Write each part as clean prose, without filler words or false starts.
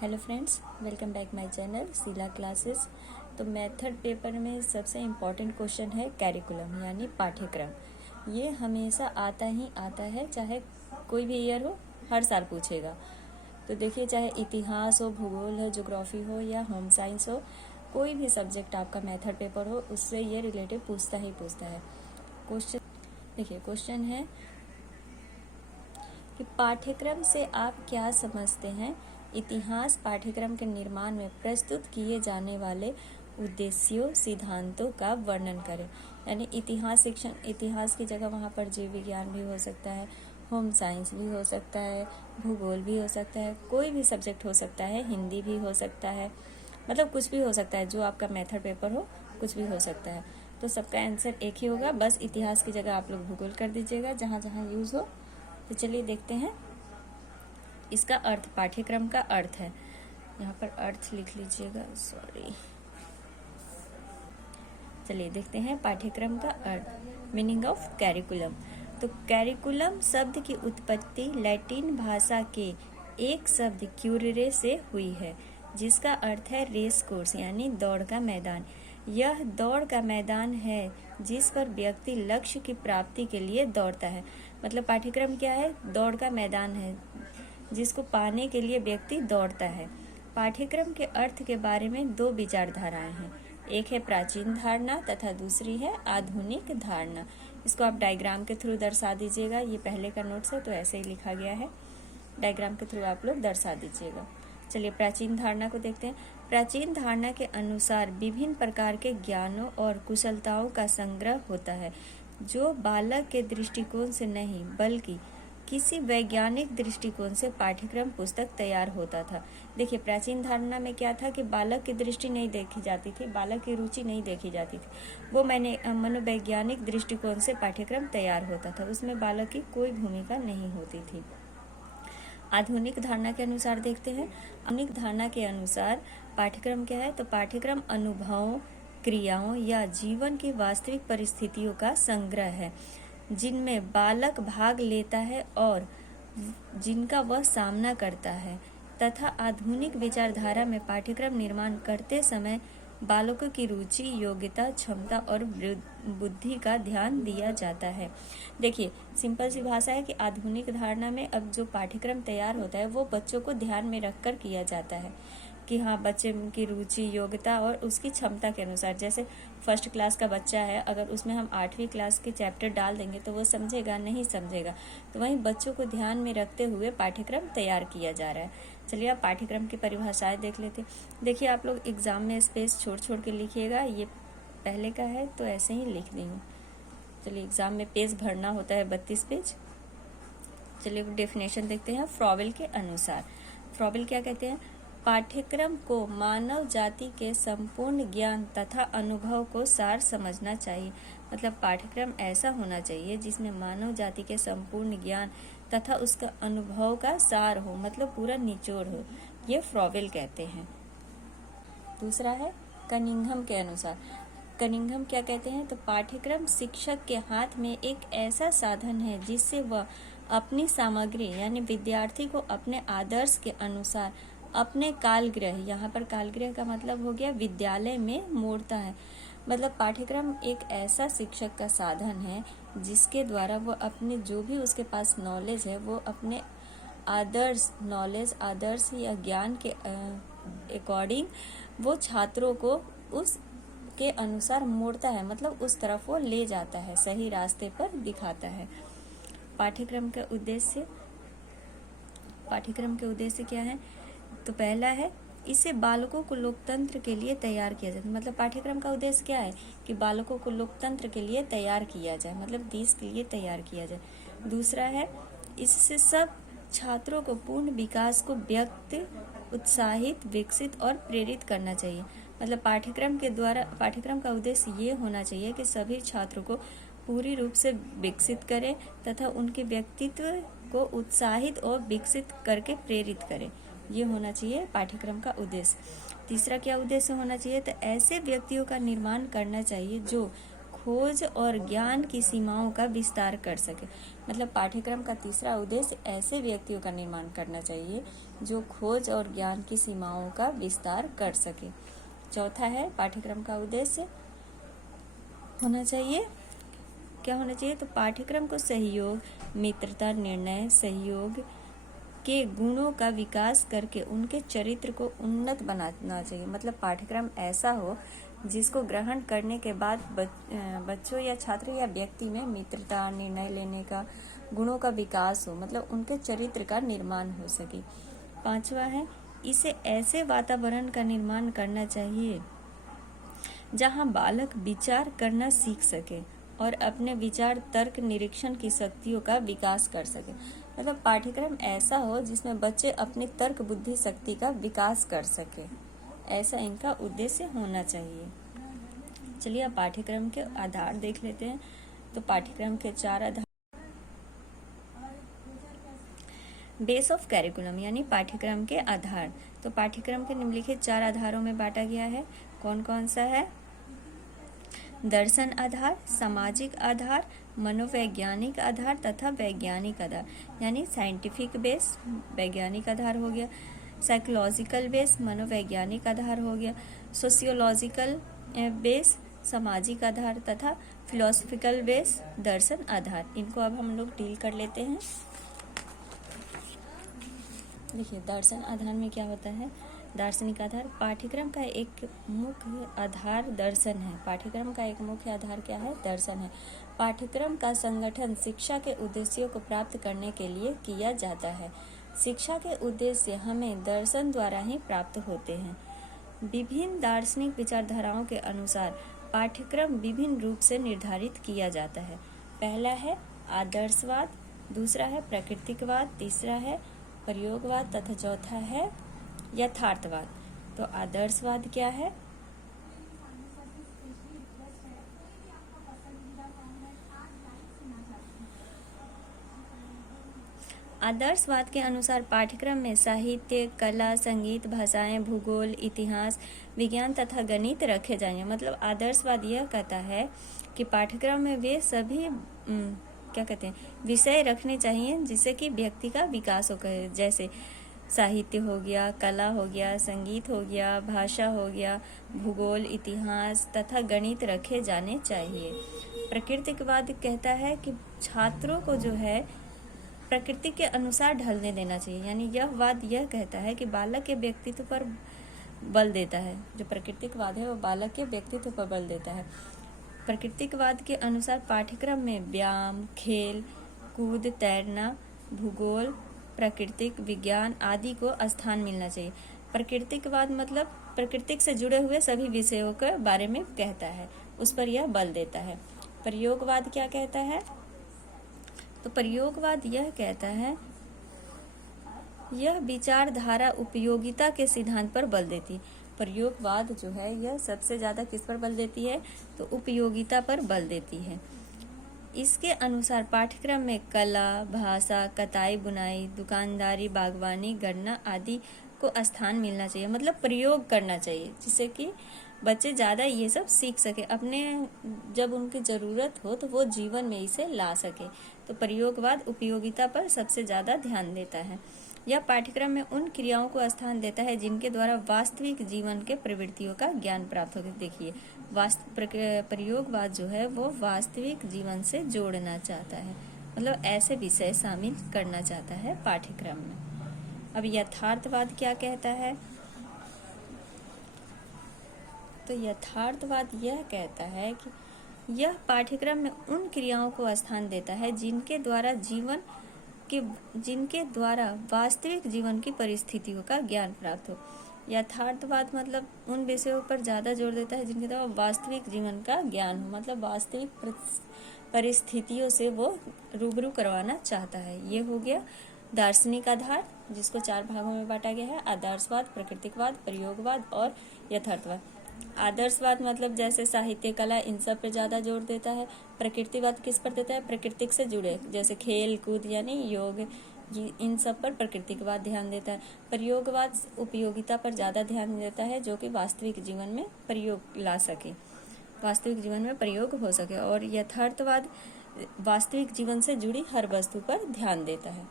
Hello friends, welcome back my channel Sheela classes. तो method paper में सबसे इम्पॉर्टेंट क्वेश्चन है कैरिकुलम यानी पाठ्यक्रम। ये हमेशा आता ही आता है, चाहे कोई भी ईयर हो, हर साल पूछेगा। तो देखिए, चाहे इतिहास हो, भूगोल हो, ज्योग्राफी हो या होम साइंस हो, कोई भी सब्जेक्ट आपका मेथड पेपर हो, उससे ये रिलेटिव पूछता ही पूछता है। क्वेश्चन देखिए, क्वेश्चन है कि पाठ्यक्रम से आप क्या समझते हैं। इतिहास पाठ्यक्रम के निर्माण में प्रस्तुत किए जाने वाले उद्देश्यों सिद्धांतों का वर्णन करें। यानी इतिहास शिक्षण, इतिहास की जगह वहाँ पर जीव विज्ञान भी हो सकता है, होम साइंस भी हो सकता है, भूगोल भी हो सकता है, कोई भी सब्जेक्ट हो सकता है, हिंदी भी हो सकता है, मतलब कुछ भी हो सकता है। जो आपका मेथड पेपर हो, कुछ भी हो सकता है। तो सबका आंसर एक ही होगा, बस इतिहास की जगह आप लोग भूगोल कर दीजिएगा जहाँ जहाँ यूज़ हो। तो चलिए देखते हैं इसका अर्थ। पाठ्यक्रम का अर्थ है, यहाँ पर अर्थ लिख लीजिएगा, सॉरी। चलिए देखते हैं पाठ्यक्रम का अर्थ, मीनिंग ऑफ कैरिकुलम। तो कैरिकुलम शब्द की उत्पत्ति लैटिन भाषा के एक शब्द क्यूरेरे से हुई है, जिसका अर्थ है रेस कोर्स यानी दौड़ का मैदान। यह दौड़ का मैदान है जिस पर व्यक्ति लक्ष्य की प्राप्ति के लिए दौड़ता है। मतलब पाठ्यक्रम क्या है? दौड़ का मैदान है जिसको पाने के लिए व्यक्ति दौड़ता है। पाठ्यक्रम के अर्थ के बारे में दो विचारधाराएं हैं, एक है प्राचीन धारणा तथा दूसरी है आधुनिक धारणा। इसको आप डायग्राम के थ्रू दर्शा दीजिएगा। ये पहले का नोट्स है तो ऐसे ही लिखा गया है, डायग्राम के थ्रू आप लोग दर्शा दीजिएगा। चलिए प्राचीन धारणा को देखते हैं। प्राचीन धारणा के अनुसार विभिन्न प्रकार के ज्ञानों और कुशलताओं का संग्रह होता है, जो बालक के दृष्टिकोण से नहीं बल्कि किसी वैज्ञानिक दृष्टिकोण से पाठ्यक्रम पुस्तक तैयार होता था। देखिए, प्राचीन धारणा में क्या था कि बालक की दृष्टि नहीं देखी जाती थी, बालक की रुचि नहीं देखी जाती थी, वो मनोवैज्ञानिक दृष्टिकोण से पाठ्यक्रम तैयार होता था, उसमें बालक की कोई भूमिका नहीं होती थी। आधुनिक धारणा के अनुसार देखते हैं। आधुनिक धारणा के अनुसार पाठ्यक्रम क्या है? तो पाठ्यक्रम अनुभवों, क्रियाओं या जीवन की वास्तविक परिस्थितियों का संग्रह है, जिनमें बालक भाग लेता है और जिनका वह सामना करता है। तथा आधुनिक विचारधारा में पाठ्यक्रम निर्माण करते समय बालकों की रुचि, योग्यता, क्षमता और बुद्धि का ध्यान दिया जाता है। देखिए, सिंपल सी भाषा है कि आधुनिक धारणा में अब जो पाठ्यक्रम तैयार होता है वो बच्चों को ध्यान में रखकर किया जाता है कि हाँ, बच्चे की रुचि, योग्यता और उसकी क्षमता के अनुसार। जैसे फर्स्ट क्लास का बच्चा है, अगर उसमें हम 8वीं क्लास के चैप्टर डाल देंगे तो वो समझेगा नहीं समझेगा। तो वहीं बच्चों को ध्यान में रखते हुए पाठ्यक्रम तैयार किया जा रहा है। चलिए आप पाठ्यक्रम की परिभाषाएं देख लेते हैं। देखिए, आप लोग एग्जाम में स्पेस छोड़ छोड़ के लिखिएगा, ये पहले का है तो ऐसे ही लिख दी हूँ। चलिए, एग्जाम में पेज भरना होता है 32 पेज। चलिए डेफिनेशन देखते हैं फ्रॉवेल के अनुसार। फ्रॉवेल क्या कहते हैं? पाठ्यक्रम को मानव जाति के संपूर्ण ज्ञान तथा अनुभव को सार समझना चाहिए। मतलब पाठ्यक्रम ऐसा होना चाहिए जिसमें मानव जाति के संपूर्ण ज्ञान तथा उसका अनुभव का सार हो, मतलब पूरा निचोड़ हो। ये फ्रॉवेल कहते हैं। दूसरा है कनिंघम के अनुसार। कनिंघम क्या कहते हैं? तो पाठ्यक्रम शिक्षक के हाथ में एक ऐसा साधन है जिससे वह अपनी सामग्री यानी विद्यार्थी को अपने आदर्श के अनुसार अपने कालगृह, यहाँ पर कालगृह का मतलब हो गया विद्यालय में मोड़ता है। मतलब पाठ्यक्रम एक ऐसा शिक्षक का साधन है जिसके द्वारा वो अपने जो भी उसके पास नॉलेज है वो अपने आदर्श या ज्ञान के अकॉर्डिंग वो छात्रों को उस के अनुसार मोड़ता है, मतलब उस तरफ वो ले जाता है, सही रास्ते पर दिखाता है। पाठ्यक्रम के उद्देश्य क्या है? तो पहला है, इसे बालकों को लोकतंत्र के लिए तैयार किया जाए। मतलब पाठ्यक्रम का उद्देश्य क्या है कि बालकों को लोकतंत्र के लिए तैयार किया जाए, मतलब देश के लिए तैयार किया जाए। दूसरा है, इससे सब छात्रों को पूर्ण विकास को व्यक्त, उत्साहित, विकसित और प्रेरित करना चाहिए। मतलब पाठ्यक्रम का उद्देश्य ये होना चाहिए कि सभी छात्रों को पूरी रूप से विकसित करें तथा उनके व्यक्तित्व को उत्साहित और विकसित करके प्रेरित करें। ये होना चाहिए पाठ्यक्रम का उद्देश्य। तीसरा क्या उद्देश्य होना चाहिए? तो ऐसे व्यक्तियों का निर्माण करना चाहिए जो खोज और ज्ञान की सीमाओं का विस्तार कर सके। मतलब पाठ्यक्रम का तीसरा उद्देश्य ऐसे व्यक्तियों का निर्माण करना चाहिए जो खोज और ज्ञान की सीमाओं का विस्तार कर सके। चौथा है पाठ्यक्रम का उद्देश्य होना चाहिए, क्या होना चाहिए, तो पाठ्यक्रम को सहयोग, मित्रता, निर्णय, सहयोग के गुणों का विकास करके उनके चरित्र को उन्नत बनाना चाहिए। मतलब पाठ्यक्रम ऐसा हो जिसको ग्रहण करने के बाद बच्चों या छात्र या व्यक्ति में मित्रता, निर्णय लेने का गुणों का विकास हो, मतलब उनके चरित्र का निर्माण हो सके। पांचवा है, इसे ऐसे वातावरण का निर्माण करना चाहिए जहां बालक विचार करना सीख सके और अपने विचार, तर्क, निरीक्षण की शक्तियों का विकास कर सके। मतलब पाठ्यक्रम ऐसा हो जिसमें बच्चे अपनी तर्क बुद्धि शक्ति का विकास कर सके, ऐसा इनका उद्देश्य होना चाहिए। चलिए अब पाठ्यक्रम के आधार देख लेते हैं। तो पाठ्यक्रम के 4 आधार। बेस ऑफ कैरिकुलम यानी पाठ्यक्रम के आधार। तो पाठ्यक्रम के निम्नलिखित 4 आधारों में बांटा गया है। कौन कौन सा है? दर्शन आधार, सामाजिक आधार, मनोवैज्ञानिक आधार तथा वैज्ञानिक आधार। यानी साइंटिफिक बेस वैज्ञानिक आधार हो गया, साइकोलॉजिकल बेस मनोवैज्ञानिक आधार हो गया, सोशियोलॉजिकल बेस सामाजिक आधार तथा फिलोसफिकल बेस दर्शन आधार। इनको अब हम लोग डील कर लेते हैं। देखिए दर्शन आधार में क्या होता है। दार्शनिक आधार पाठ्यक्रम का एक मुख्य आधार दर्शन है। पाठ्यक्रम का एक मुख्य आधार क्या है? दर्शन है। पाठ्यक्रम का संगठन शिक्षा के उद्देश्यों को प्राप्त करने के लिए किया जाता है। शिक्षा के उद्देश्य हमें दर्शन द्वारा ही प्राप्त होते हैं। विभिन्न दार्शनिक विचारधाराओं के अनुसार पाठ्यक्रम विभिन्न रूप से निर्धारित किया जाता है। पहला है आदर्शवाद, दूसरा है प्राकृतिकवाद, तीसरा है प्रयोगवाद तथा चौथा है यथार्थवाद। तो आदर्शवाद क्या है? आदर्शवाद के अनुसार पाठ्यक्रम में साहित्य, कला, संगीत, भाषाएं, भूगोल, इतिहास, विज्ञान तथा गणित रखे जाएंगे। मतलब आदर्शवाद यह कहता है कि पाठ्यक्रम में वे सभी क्या कहते हैं विषय रखने चाहिए जिससे कि व्यक्ति का विकास हो। जैसे साहित्य हो गया, कला हो गया, संगीत हो गया, भाषा हो गया, भूगोल, इतिहास तथा गणित रखे जाने चाहिए। प्राकृतिकवाद कहता है कि छात्रों को जो है प्रकृति के अनुसार ढलने देना चाहिए। यानी यह वाद यह कहता है कि बालक के व्यक्तित्व पर बल देता है। जो प्राकृतिकवाद है वो बालक के व्यक्तित्व पर बल देता है। प्राकृतिकवाद के अनुसार पाठ्यक्रम में व्यायाम, खेल कूद, तैरना, भूगोल, प्राकृतिक विज्ञान आदि को स्थान मिलना चाहिए। प्राकृतिकवाद मतलब प्राकृतिक से जुड़े हुए सभी विषयों के बारे में कहता है, उस पर यह बल देता है। प्रयोगवाद क्या कहता है? तो प्रयोगवाद यह कहता है यह विचारधारा उपयोगिता के सिद्धांत पर बल देती है। प्रयोगवाद जो है यह सबसे ज्यादा किस पर बल देती है? तो उपयोगिता पर बल देती है। इसके अनुसार पाठ्यक्रम में कला, भाषा, कताई, बुनाई, दुकानदारी, बागवानी, गन्ना आदि को स्थान मिलना चाहिए। मतलब प्रयोग करना चाहिए जिससे कि बच्चे ज़्यादा ये सब सीख सके, अपने जब उनकी ज़रूरत हो तो वो जीवन में इसे ला सके। तो प्रयोगवाद उपयोगिता पर सबसे ज़्यादा ध्यान देता है। यह पाठ्यक्रम में उन क्रियाओं को स्थान देता है जिनके द्वारा वास्तविक जीवन के प्रवृत्तियों का ज्ञान प्राप्त होगा। देखिए प्रयोगवाद जो है वो वास्तविक जीवन से जोड़ना चाहता है, मतलब ऐसे विषय शामिल करना चाहता है पाठ्यक्रम में। अब यथार्थवाद क्या कहता है? तो यथार्थवाद यह कहता है कि यह पाठ्यक्रम में उन क्रियाओं को स्थान देता है जिनके द्वारा वास्तविक जीवन की परिस्थितियों का ज्ञान प्राप्त हो। यथार्थवाद मतलब उन विषयों पर ज़्यादा जोर देता है जिनके द्वारा वास्तविक जीवन का ज्ञान हो, मतलब वास्तविक परिस्थितियों से वो रूबरू करवाना चाहता है। ये हो गया दार्शनिक आधार, जिसको 4 भागों में बांटा गया है: आदर्शवाद, प्राकृतिकवाद, प्रयोगवाद और यथार्थवाद। आदर्शवाद मतलब जैसे साहित्य, कला, इन सब पे ज़्यादा जोर देता है। प्रकृतिवाद किस पर देता है? प्रकृतिक से जुड़े जैसे खेल कूद यानी योग, इन सब पर प्राकृतिकवाद ध्यान देता है। प्रयोगवाद उपयोगिता पर ज़्यादा ध्यान देता है जो कि वास्तविक जीवन में प्रयोग ला सके। वास्तविक जीवन में प्रयोग हो सके। और यथार्थवाद वास्तविक जीवन से जुड़ी हर वस्तु पर ध्यान देता है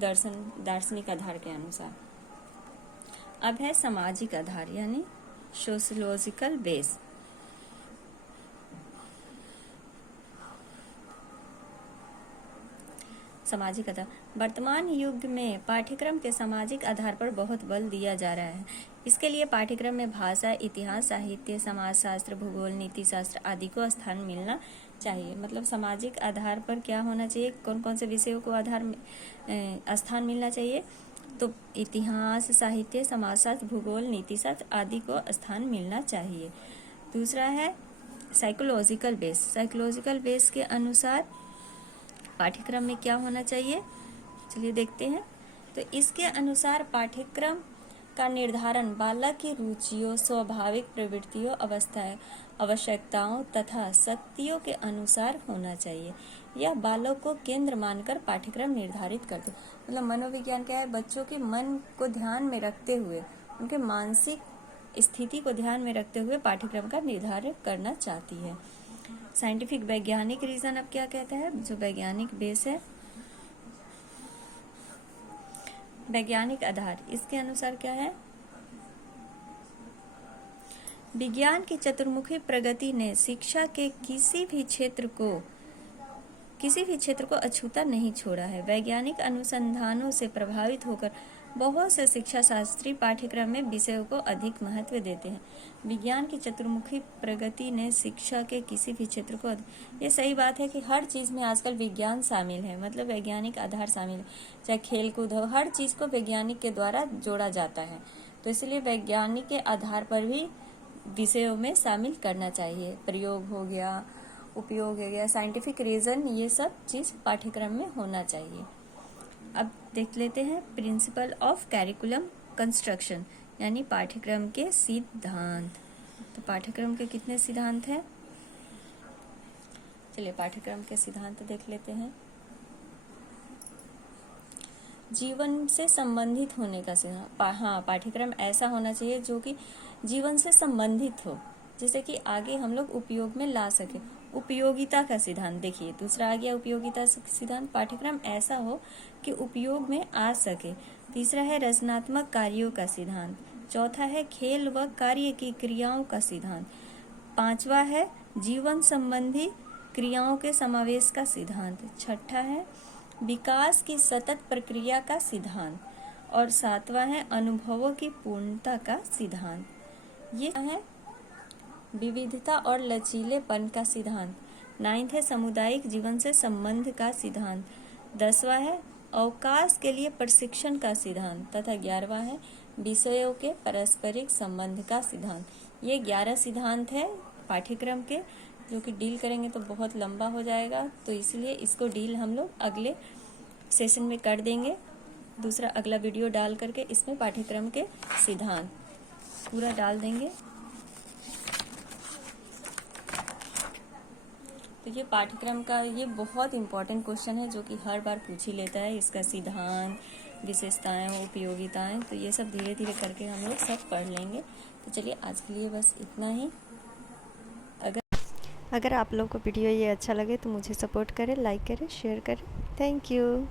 दार्शनिक आधार के अनुसार। अब है सामाजिक आधार यानी सोशियोलॉजिकल बेस। सामाजिक आधार वर्तमान युग में पाठ्यक्रम के सामाजिक आधार पर बहुत बल दिया जा रहा है। इसके लिए पाठ्यक्रम में भाषा, इतिहास, साहित्य, समाजशास्त्र, भूगोल, नीति शास्त्र आदि को स्थान मिलना चाहिए। मतलब सामाजिक आधार पर क्या होना चाहिए, कौन कौन से विषयों को स्थान मिलना चाहिए, तो इतिहास, साहित्य, समाजशास्त्र, भूगोल, नीति शास्त्र आदि को स्थान मिलना चाहिए। दूसरा है साइकोलॉजिकल बेस। साइकोलॉजिकल बेस के अनुसार पाठ्यक्रम में क्या होना चाहिए, चलिए देखते हैं। तो इसके अनुसार पाठ्यक्रम का निर्धारण बालक की रुचियों, स्वाभाविक प्रवृत्तियों, अवस्थाएं, आवश्यकताओं तथा शक्तियों के अनुसार होना चाहिए। यह बालक को केंद्र मानकर पाठ्यक्रम निर्धारित करते। मतलब मनोविज्ञान क्या है, बच्चों के मन को ध्यान में रखते हुए, उनके मानसिक स्थिति को ध्यान में रखते हुए पाठ्यक्रम का निर्धारण करना चाहती है। साइंटिफिक वैज्ञानिक रीजन अब क्या कहता है, जो वैज्ञानिक बेस है, वैज्ञानिक आधार, इसके अनुसार क्या है, विज्ञान की चतुर्मुखी प्रगति ने शिक्षा के किसी भी क्षेत्र को अछूता नहीं छोड़ा है। वैज्ञानिक अनुसंधानों से प्रभावित होकर बहुत से शिक्षा शास्त्री पाठ्यक्रम में विषयों को अधिक महत्व देते हैं। विज्ञान की चतुर्मुखी प्रगति ने शिक्षा के किसी भी क्षेत्र को ये सही बात है कि हर चीज़ में आजकल विज्ञान शामिल है, मतलब वैज्ञानिक आधार शामिल है। चाहे खेल कूद हो, हर चीज़ को वैज्ञानिक के द्वारा जोड़ा जाता है। तो इसलिए वैज्ञानिक के आधार पर भी विषयों में शामिल करना चाहिए। प्रयोग हो गया, उपयोग हो गया, साइंटिफिक रीजन, ये सब चीज़ पाठ्यक्रम में होना चाहिए। अब देख लेते हैं प्रिंसिपल ऑफ कैरिकुलम कंस्ट्रक्शन यानी पाठ्यक्रम के सिद्धांत। तो पाठ्यक्रम के कितने सिद्धांत हैं, चलिए पाठ्यक्रम के सिद्धांत देख लेते हैं। जीवन से संबंधित होने का सिद्धांत, हाँ, पाठ्यक्रम ऐसा होना चाहिए जो कि जीवन से संबंधित हो, जिसे कि आगे हम लोग उपयोग में ला सके। उपयोगिता का सिद्धांत देखिए, दूसरा आ गया उपयोगिता सिद्धांत, पाठ्यक्रम ऐसा हो कि उपयोग में आ सके। तीसरा है रचनात्मक कार्यों का सिद्धांत। चौथा है खेल व कार्य की क्रियाओं का सिद्धांत। पांचवा है जीवन संबंधी क्रियाओं के समावेश का सिद्धांत। छठा है विकास की सतत प्रक्रिया का सिद्धांत। और सातवां है अनुभवों की पूर्णता का सिद्धांत। ये है विविधता और लचीलेपन का सिद्धांत। 9th है सामुदायिक जीवन से संबंध का सिद्धांत। 10वां है अवकाश के लिए प्रशिक्षण का सिद्धांत तथा 11वां है विषयों के पारस्परिक संबंध का सिद्धांत। ये 11 सिद्धांत है पाठ्यक्रम के, जो कि डील करेंगे तो बहुत लंबा हो जाएगा, तो इसलिए इसको डील हम लोग अगले सेशन में कर देंगे। दूसरा अगला वीडियो डाल करके इसमें पाठ्यक्रम के सिद्धांत पूरा डाल देंगे। तो ये पाठ्यक्रम का ये बहुत इम्पोर्टेंट क्वेश्चन है जो कि हर बार पूछ ही लेता है। इसका सिद्धांत, विशेषताएं, उपयोगिताएं, तो ये सब धीरे धीरे करके हम लोग सब पढ़ लेंगे। तो चलिए आज के लिए बस इतना ही। अगर आप लोग को वीडियो ये अच्छा लगे तो मुझे सपोर्ट करें, लाइक करें, शेयर करें। Thank you.